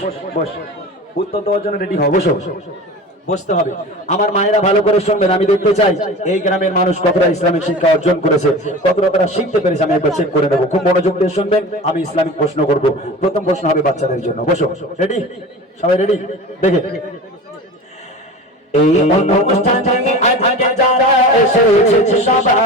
বস, উত্তর দেওয়ার জন্য রেডি হও, বসো। বসতে হবে। আমার মায়েরা ভালো করে শুনবেন, আমি দেখতে চাই এই গ্রামের মানুষ কতটা ইসলামিক শিক্ষা অর্জন করেছে, কতটা তারা শিখতে পেরেছে, আমি একবার চেক করে নেব। খুব মনোযোগ দিয়ে শুনবেন, আমি ইসলামিক প্রশ্ন করব। প্রথম প্রশ্ন হবে বাচ্চাদের জন্য। বসো। রেডি সবাই রেডি দেখে। এই অনুষ্ঠানে আজকে যারা এসেছে সবাই,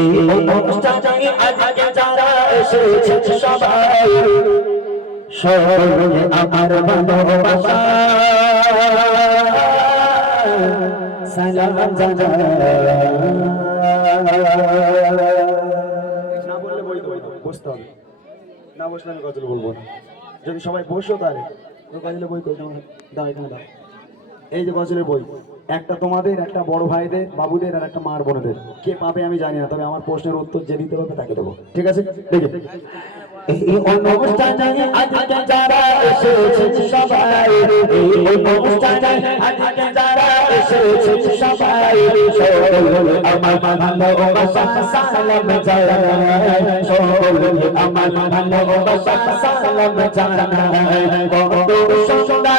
এই অনুষ্ঠানে আজকে যারা সবাই আমার ভালোবাসা না বসতে হবে না বসলে আমি গজল বলব না। যদি সবাই বসো তাহলে। গজলে বই কই? দাও, এখানে দাও। এই যে গজলের বই, একটা তোমাদের, একটা বড় ভাইদের, বাবুদের আর একটা মার বোনদের। কে পাবে আমি জানি না, তবে আমার প্রশ্নের উত্তর যে দিতে হবে তাকে দেবো। ঠিক আছে? দেখে। সুন্দর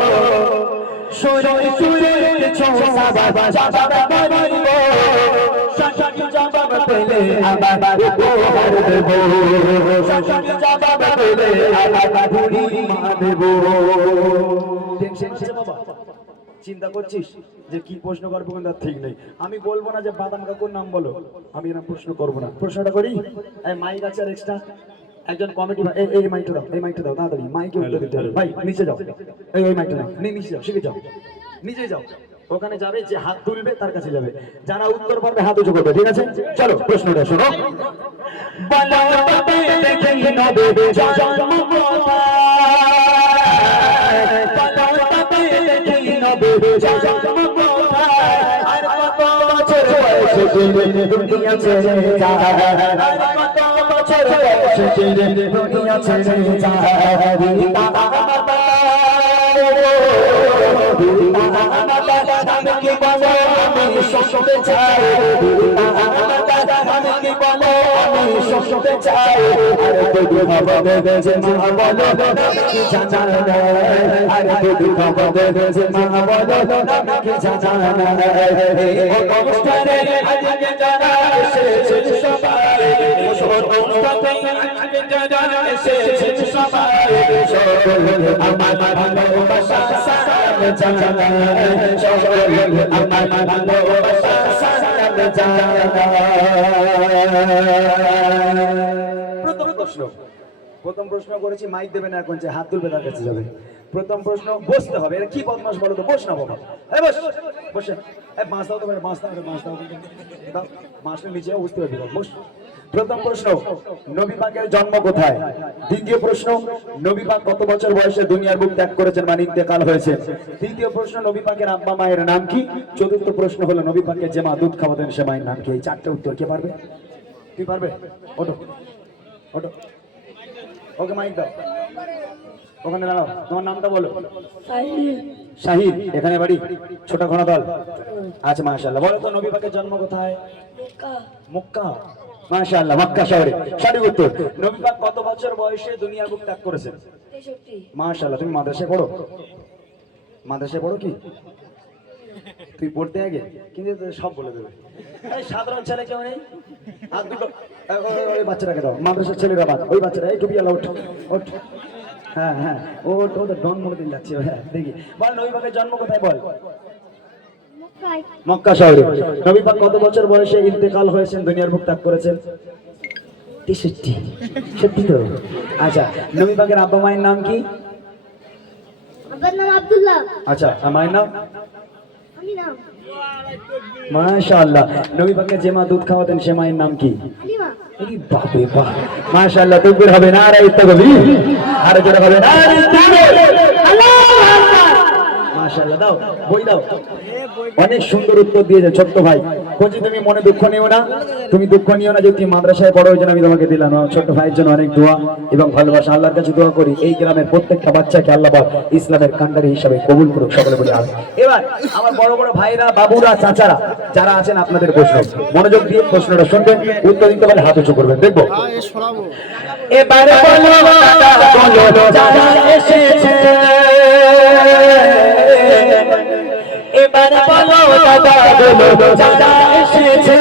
সরে সরে চিন্তা করছিস যে কি প্রশ্ন করব কিন্তু ঠিক নেই আমি বলব না যে বাদাম কাকুর নাম বলো। আমি এরকম প্রশ্ন করব না। প্রশ্নটা করি? মাইক আছে আর এক্সট্রা একজন কমিটি এই এই মাইকটা দাও এই মাইকটা দাও তাড়াতাড়ি মাইকে উত্তর দিতে হবে। ভাই নিচে যাও। এই ওই মাইকটা দাও নি- নিচে যাও শিখে যাও। নিচে যাও। ওখানে যাবে যে হাত তুলবে তার কাছে যাবে। যারা উত্তর পারবে হাত উঁচু করবে ঠিক আছে? চলো প্রশ্নটা শোনো? আর কত বছর বয়সে দুনিয়া ছেড়ে যায়? বছর চাই পিতা মাতা, আমি কি সবাই প্রথম প্রশ্ন। করেছি মাইক দেবে না এখন যে হাত তুলবে তার কাছে যাবে। প্রথম প্রশ্ন বসতে হবে। এটা কি বদমাস বলো তো? বস না বাবা। বস বসে। বাঁশ দাও তো বেটা, বাঁশ দাও বাঁশ দাও। বাঁশের নিচে বুঝতে পারবি বস। প্রথম প্রশ্ন নবী পাকের জন্ম কোথায়? দ্বিতীয় প্রশ্ন নবী পাক কত বছর বয়সে দুনিয়ার বুক ত্যাগ করেছেন মানে ইন্তেকাল হয়েছে? তৃতীয় প্রশ্ন নবী পাকের আব্বা মায়ের নাম কি? চতুর্থ প্রশ্ন হলো নবী পাকের যে মা দুধ খাওয়াতেন সে মায়ের নাম কি? এই চারটে উত্তর কে পারবে? তুই পারবে? ওটো ওটো ওকে মাইক দাও। ওখানে দাঁড়াও তোমার নামটা বলো। শাহিদ এখানে বাড়ি ছোট ঘন দল আচ্ছা মাশাআল্লাহ। বলো তো নবী পাকের জন্ম কোথায়? মক্কা। মাশাআল্লাহ মক্কা শহরে। সঠিক উত্তর। নবী পাক কত বছর বয়সে দুনিয়ার বুক ত্যাগ করেছেন? মাশাআল্লাহ তুমি মাদ্রাসায় পড়ো? মাদ্রাসায় পড়ো কি? তুই পড়তে আগে? কিন্তু সব বলে দেবে। সাধারণ ছেলে কেউ নেই? আর দুটো ওই, বাচ্চাটাকে দাও মাদ্রাসার ছেলেরা বাদ। ওই বাচ্চারা এই টুপি আলা ওঠ। ওঠ। হ্যাঁ হ্যাঁ। ও ওদের ডন মনে দিন যাচ্ছে হ্যাঁ দেখি। বল নবী পাকের জন্ম কোথায় বল? মক্কা শহরে। নবী পাক কত বছর বয়সে ইন্তেকাল হয়েছেন দুনিয়ার বুক ত্যাগ করেছেন? তেষট্টি। সত্যি তো? আচ্ছা নবী পাকের আব্বা মায়ের নাম কি? আমার নাম আব্দুল্লাহ। আচ্ছা আর মায়ের নাম? আমি নাম মাশাআল্লাহ নবী যে মা দুধ খাওয়াতেন সে মায়ের নাম কি বাপে বাহ মাশাআল্লাহ হবে না আর ইত্তা কবি আর হবে না আর মাশাআল্লাহ দাও বই দাও অনেক সুন্দর উত্তর দিয়েছে ছোট্ট ভাই বলছি, তুমি মনে দুঃখ নিও না। তুমি দুঃখ নিও না যে তুমি মাদ্রাসায় ওই জন্য আমি তোমাকে দিলাম। ছোট্ট ভাইয়ের জন্য অনেক দোয়া এবং ভালোবাসা। আল্লাহর কাছে দোয়া করি, এই গ্রামের প্রত্যেকটা বাচ্চাকে আল্লাহ ইসলামের কান্ডারি হিসাবে কবুল করুক, সকলে বলে আমি এবার আমার বড় বড় ভাইরা, বাবুরা, চাচারা, যারা আছেন আপনাদের প্রশ্ন, মনোযোগ দিয়ে প্রশ্নটা শুনবেন, উত্তর দিতে পারলে হাত উঁচু করবেন, দেখব। এবারে বলো দাদা এবারে বলো দাদা বলো, যারা এসেছে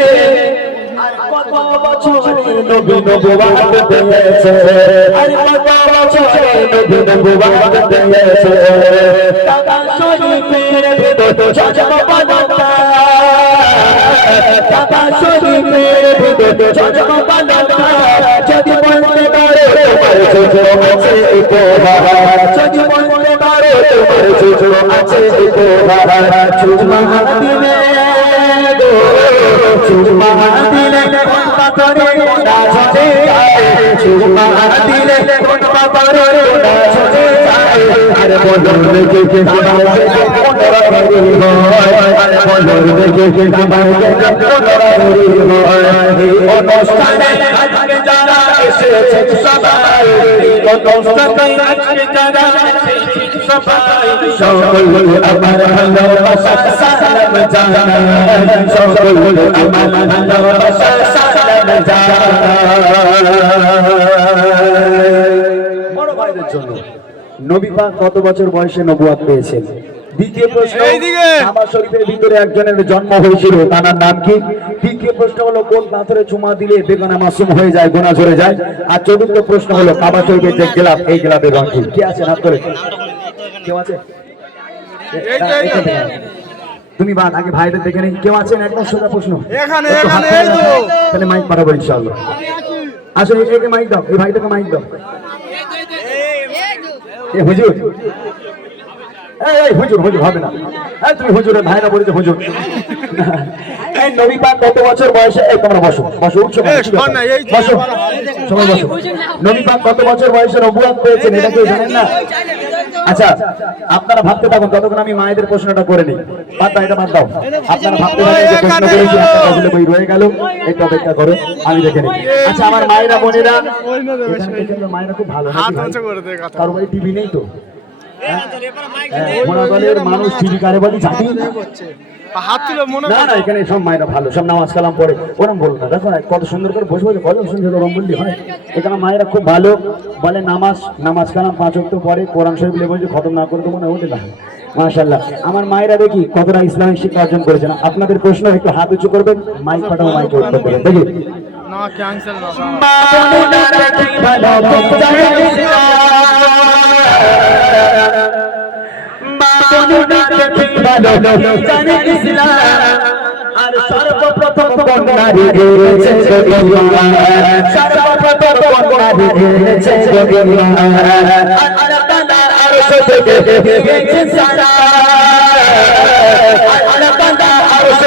আর কত বছরে নবী নবুয়াত পেয়েছে আর কত বছরে নবী নবুয়াত পেয়েছে কাবা শরীফের ভেতর জজমবানতা কাবা শরীফের ভেতর যদি বলতে পারো তোমার চুমা দিলে কোন পাথরে কোনা ঝরে যায়। চুমা দিলে কোন পাথরে কোনা ঝরে যায়। আরে বলো দেখে কে সবাই কোন রকমের হয়। আরে বলো দেখে কে সবাই কোন রকমের হয়। এই অনুষ্ঠানে আজকে যারা এসেছে সবাই, এই অনুষ্ঠানে আজকে যারা এসেছে আমার আমার কত বছর বয়সে নবুয়াত পেয়েছেন দ্বিতীয় প্রশ্ন কাবা শরীফের ভিতরে একজনের জন্ম হয়েছিল তার নাম কি তৃতীয় প্রশ্ন হলো কোন পাথরে চুমা দিলে বেগানা মাসুম হয়ে যায় গোনা ঝরে যায় আর চতুর্থ প্রশ্ন হলো কাবা শরীফের যে গেলাপ এই গেলাপের রং কি আছে হাত করে কেউ আছে? তুমি বাদ আগে ভাইদের দেখে নেই। কেউ আছেন? একদম সোজা প্রশ্ন। তাহলে মাইক পাঠাবো ইনশাআল্লাহ। আসলে একে মাইক দাও এই ভাইটাকে মাইক দাও। এ হুজুর। এই এই হুজুর হুজুর হবে না। এই তুমি হুজুরের ভাইরা বলেছে হুজুর। এই নবী পাক কত বছর বয়সে? এই তোমরা বসো বসো উঠছো বসো। সবাই বসো। নবী পাক কত বছর বয়সে নবুয়াত পেয়েছেন এটা কেউ জানেন না? আচ্ছা আপনারা ভাবতে থাকুন ততক্ষণ আমি মায়েদের প্রশ্নটা করে নিই। বাদ দাও এটা বাদ দাও। আপনারা ভাবতে থাকুন যে প্রশ্ন করেছি বই রয়ে গেল একটু অপেক্ষা করো আমি দেখে নিই। আচ্ছা আমার মায়েরা বোনেরা মায়েরা খুব ভালো হাত নাকি করে দে কথা কারও টিভি নেই তো। দলের মানুষ টিভি কারে বলি জানি না হাত তুলে মনে না না এখানে সব মায়েরা ভালো সব নামাজ কালাম পড়ে। ওরম বলো না। দেখো কত সুন্দর করে বসে বসে গজল শুনছে ওরম বললি হয়? এখানে মায়েরা খুব ভালো। বলে নামাজ নামাজ কালাম পাঁচ অক্ট পরে কোরআন শরীফ লেগে বলছে খতম না করে তো মনে ওঠে না। মাশাল্লাহ আমার মায়েরা দেখি কতটা ইসলামিক শিক্ষা অর্জন করেছেন। আপনাদের প্রশ্ন একটু হাত উঁচু করবেন মাইক পাঠাবো মাইকে উত্তর করবেন। দেখি। না ক্যান্সেল না। জানে আর সর্বপ্রথম কন্যারি গেছে গরিবা সর্বপ্রথম কন্যারি গেছে গরিবা আল্লাহ তাআলা আরশ থেকে গেছে সারা আল্লাহ তাআলা আরশ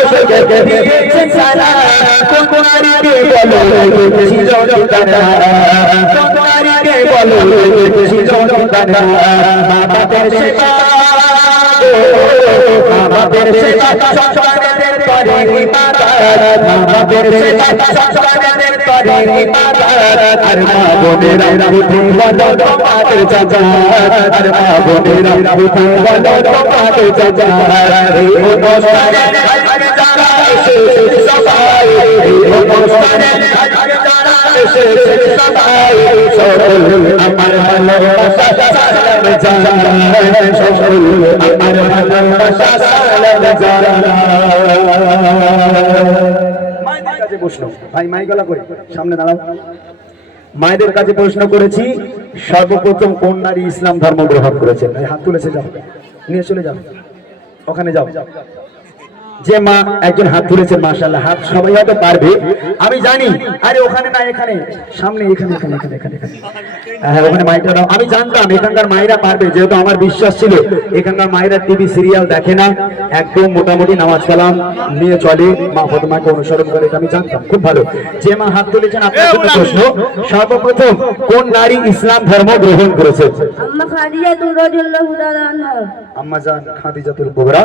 আমাদের সেবা সন্তানদের করে ইবাদত আমাদের সেবা সন্তানদের করে ইবাদত আর মা বোনেরা উঠে বলো তোমাদের চাচা আর মা বোনেরা উঠে বলো তোমাদের চাচা এই অনুষ্ঠানে আজকে যারা এসেছে সবাই এই অনুষ্ঠানে আজকে ভাই মায়েদের কাছে প্রশ্ন করেছি, সর্বপ্রথম কোন নারী ইসলাম ধর্ম গ্রহণ করেছেন এই হাত তুলেছে, যাও। নিয়ে চলে যাও। ওখানে যাও। যে মা একজন হাত তুলেছে মাশাল্লাহ হাত সবাই হয়তো পারবে। আমি জানি আরে ওখানে না এখানে সামনে এখানে এখানে এখানে এখানে এখানে। হ্যাঁ ওখানে মাইকটা দাও। আমি জানতাম এখানকার মায়েরা পারবে যেহেতু আমার বিশ্বাস ছিল এখানকার মায়েরা টিভি সিরিয়াল দেখে না। একদম মোটামুটি নামাজ কালাম নিয়ে চলে মা ফতেমাকে অনুসরণ করে আমি জানতাম। খুব ভালো। যে মা হাত তুলেছেন আপনার জন্য প্রশ্ন সর্বপ্রথম কোন নারী ইসলাম ধর্ম গ্রহণ করেছে? আম্মা খাদিজা রাদিয়াল্লাহু তাআলা আনহা। আম্মা জান খাদিজাতুল কুবরা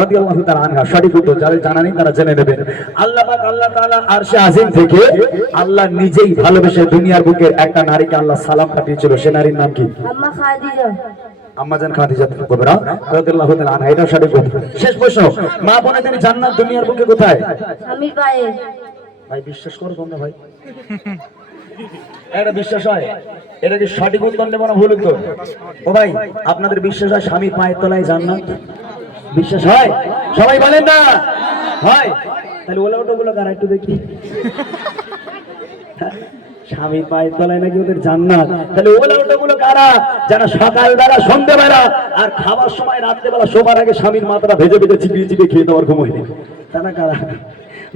রাদিয়াল্লাহু তাআলা আনহা সঠিক যাদের জানা নেই তারা জেনে নেবেন আল্লাহ পাক আল্লাহ তাআলা আরশে আজিম থেকে আল্লাহ নিজেই ভালোবেসে দুনিয়ার বুকের একটা নারীকে আল্লাহ সালাম পাঠিয়েছিল। সে নারীর নাম কি? আম্মা খাদিজা। আম্মা জান কুবরা রাদিয়াল্লাহু তাআলা আনহা এটা সঠিক উত্তর শেষ প্রশ্ন মা বোনেদের জান্নাত দুনিয়ার বুকে কোথায়? স্বামীর পায়ে ভাই বিশ্বাস করো তোমরা ভাই। এটা বিশ্বাস হয়। এটা কি সঠিক উত্তর নেব না ভুল উত্তর? ও ভাই আপনাদের বিশ্বাস হয় স্বামীর পায়ের তলায় জান্নাত? বিশ্বাস হয়? সবাই বলেন না। হয়? তাহলে ওলা অটো গুলো কারা একটু দেখি। স্বামীর পায়ের তলায় নাকি ওদের জান্নাত? তাহলে ওলা অটো গুলো কারা যারা সকালবেলা সন্ধ্যেবেলা আর খাবার সময় রাত্রেবেলা শোবার আগে স্বামীর মাথাটা ভেজে ভেজে চিপিয়ে চিপিয়ে খেয়ে দেওয়ার ঘুমোয় তারা কারা?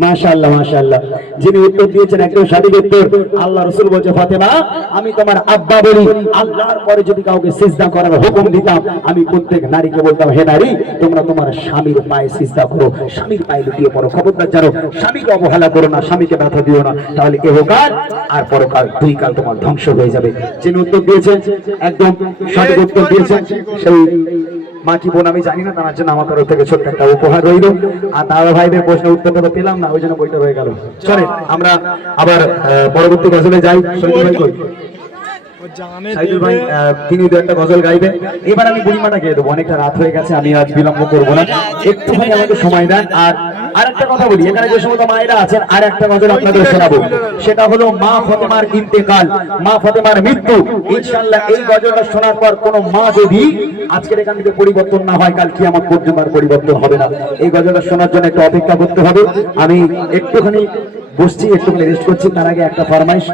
মাশাআল্লাহ মাশাআল্লাহ। যিনি উত্তর দিয়েছেন একদম সঠিক উত্তর, আল্লাহ রসুল বলছে, ফাতেমা, আমি তোমার আব্বা বলি। আল্লাহর পরে যদি কাউকে সিজদা করার হুকুম দিতাম, আমি প্রত্যেক নারীকে বলতাম, হে নারী, তোমরা তোমার স্বামীর পায়ে সিজদা করো। স্বামীর পায়ে লুটিয়ে পড়ো, খবরদার জানো। স্বামীকে অবহেলা করো না, স্বামীকে ব্যথা দিও না। তাহলে এহকাল আর পরকাল দুই কাল তোমার ধ্বংস হয়ে যাবে। যিনি উত্তর দিয়েছেন, একদম সঠিক উত্তর দিয়েছেন, সেই মা কি বোন, আমি জানি না, তার জন্য আমার তরফ থেকে ছোট্ট একটা উপহার রইল। আর দাদা ভাইদের প্রশ্নের উত্তরটা তো পেলাম না, ওই জন্য বইটা রয়ে গেল। চলে, আমরা আবার পরবর্তী গজলে যাই। এবার আমি বুড়িমাটা গিয়ে দেবো, অনেকটা রাত হয়ে গেছে, আমি আজ বিলম্ব করব না। একটুখানি আমাকে সময় দেন, আর আর একটা কথা বলি এখানে যে সমস্ত মায়েরা আছেন আর একটা কথা আপনাদের শোনাবো। সেটা হলো মা ফতেমার ইন্তেকাল। মা ফতেমার মৃত্যু। ইনশাল্লাহ এই গজলটা শোনার পর কোন মা যদি আজকের এখান থেকে পরিবর্তন না হয় কাল কি আমার পর্যন্ত পরিবর্তন হবে না। এই গজলটা শোনার জন্য একটু অপেক্ষা করতে হবে। আমি একটুখানি বসছি একটুখানি রেস্ট করছি। তার আগে একটা ফরমাইশ।